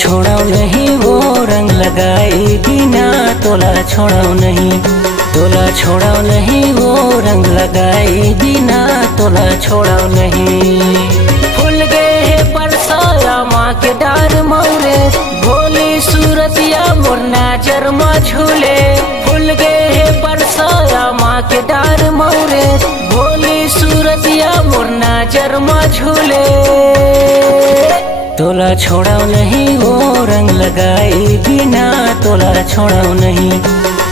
छोड़ाओ नहीं वो रंग लगाए बिना, तोला छोड़ाओ नहीं, तोला छोड़ाओ नहीं वो रंग लगाए बिना, तोला छोड़ाओ नहीं। फूल गए है परसाया माँ के डार मौरे, भोली सूरतिया मुरना जरमा झूले। फूल गए है परसाया माँ के डार मौरे, भोली सूरतिया मुरना जरमा झूले। तोला छोड़ाओ नहीं वो रंग लगाए बिना, तोला छोड़ाओ नहीं,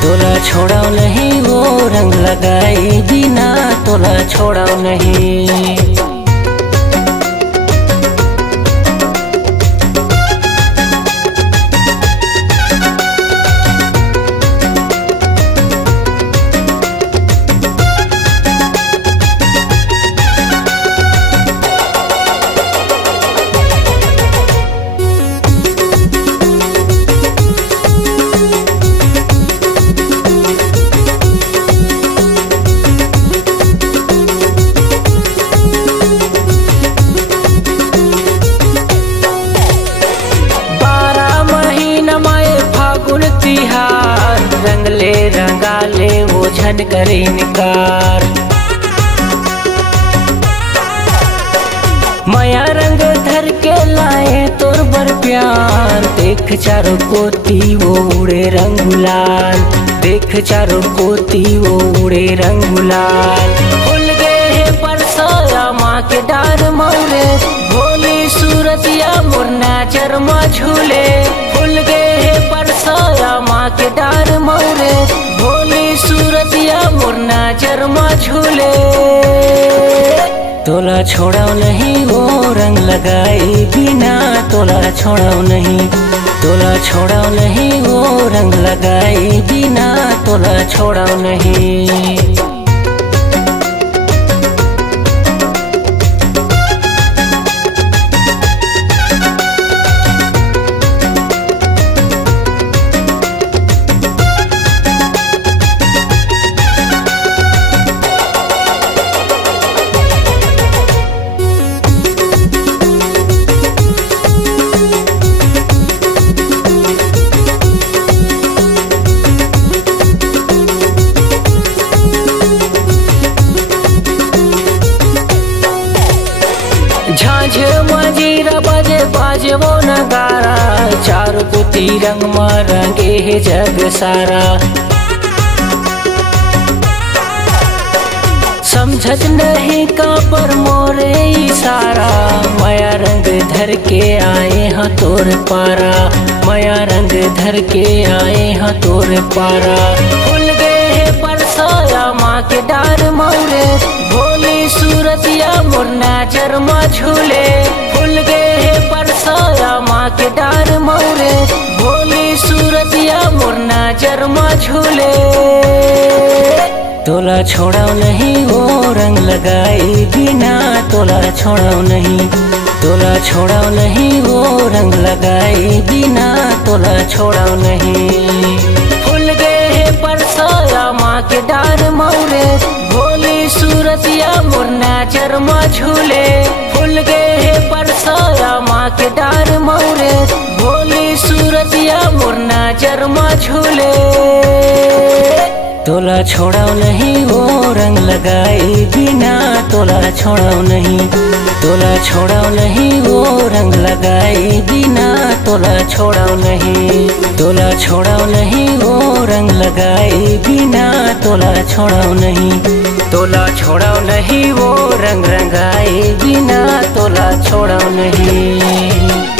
तोला छोड़ाओ नहीं वो रंग लगाए बिना, तोला छोड़ाओ नहीं। तिहार रंगले रंगाले वो झन करे इनकार, माया रंग धर के लाए तोर बर प्यार। देख चारों कोती वो उड़े रंग गुलाल, देख चारों कोती वो उड़े रंग गुलाल। फूल गए है परसाया माँ के डार मौरे, भोली सूरतिया मुरना चरमा झूले। फूल गए है परसाया माँ के डार मौरे, भोली सूरतिया मुरना चरमा झूले। तोला छोड़ाओ नहीं वो रंग लगाए बिना, तोला छोड़ाओ नहीं, तोला छोड़ाओ नहीं वो रंग लगाए बिना, तोला छोड़ाओ नहीं। झांझ मजीरा बजे बाजे वो नगारा, चारों कुती रंग रंगे है जग सारा। समझत नहीं का पर मोरे इशारा, माया रंग धर के आए हाँ तोर पारा, माया रंग धर के आए हाँ तोर पारा। फूल गए है परसाया माँ के डार मौरे, भोली सूरतिया मुरना चरमा झूले। फूल गए है परसाया माँ के डार मौरे, भोली सूरतिया मुरना चरमा झूले। तोला छोड़ाओ नहीं वो रंग लगाए बिना, तोला छोड़ाओ नहीं, तोला छोड़ाओ नहीं वो रंग लगाए बिना, तोला छोड़ाओ नहीं। फूल गए है परसाया माँ के डार मौरे, भोली सूरतिया मुरना चरमा झूले। फूल गए है परसाया माँ के डार मौरे, भोली सूरतिया मुरना चरमा झूले। तोला छोड़ाओ नहीं वो रंग लगाए बिना, तोला छोड़ाओ नहीं, तोला छोड़ाओ नहीं वो रंग लगाए बिना, तोला छोड़ाओ नहीं। तोला छोड़ाओ नहीं वो रंग लगाए बिना, तोला छोड़ाओ नहीं, तोला छोड़ाओ नहीं वो रंग रंगाए बिना, तोला छोड़ाओ नहीं।